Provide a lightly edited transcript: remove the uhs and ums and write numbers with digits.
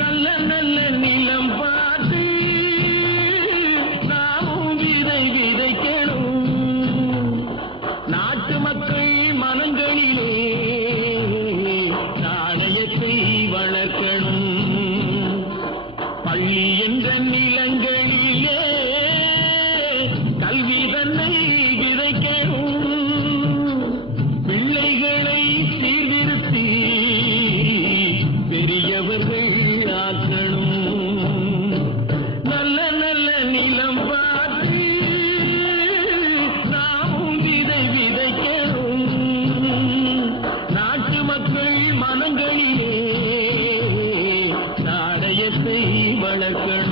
நல்ல நல்ல நிலம் பார்த்து நாமும் விதை விதைக்கணும். நாட்டு மக்கள் மனங்களிலே நாணயத்தை வளர்க்கணும். பள்ளி என்ற நிலங்களிலே கல்வி தன்னை விதைக்கணும். பிள்ளைகளை சீர்திருத்தி பெரியவர்கள் ஆக்கணும். நல்ல நல்ல நிலம் பார்த்து நாமும் விதை விதைக்கணும். நாட்டு மக்கள் மனங்களிலே நாணயத்தை வளர்க்கணும்.